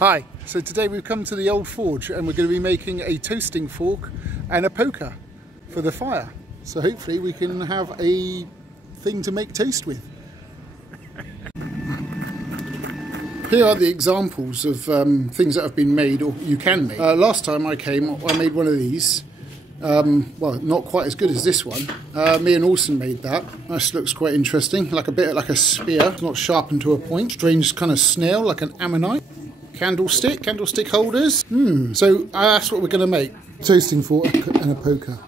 Hi, so today we've come to the Old Forge and we're going to be making a toasting fork and a poker for the fire. So hopefully we can have a thing to make toast with. Here are the examples of things that have been made or you can make. Last time I came I made one of these. Well, not quite as good as this one. Me and Orson made that. This looks quite interesting, like a bit like a spear, not sharpened to a point. Strange kind of snail, like an ammonite. Candlestick holders. So that's what we're going to make. Toasting fork and a poker.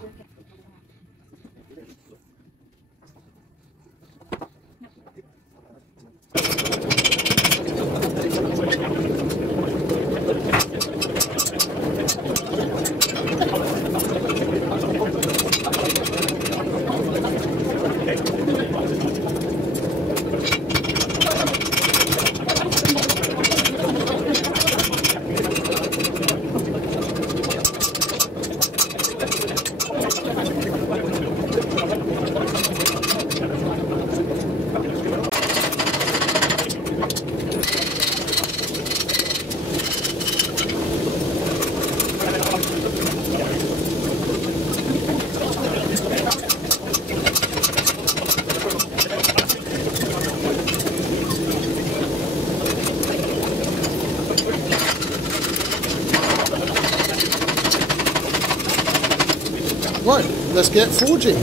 Right, let's get forging.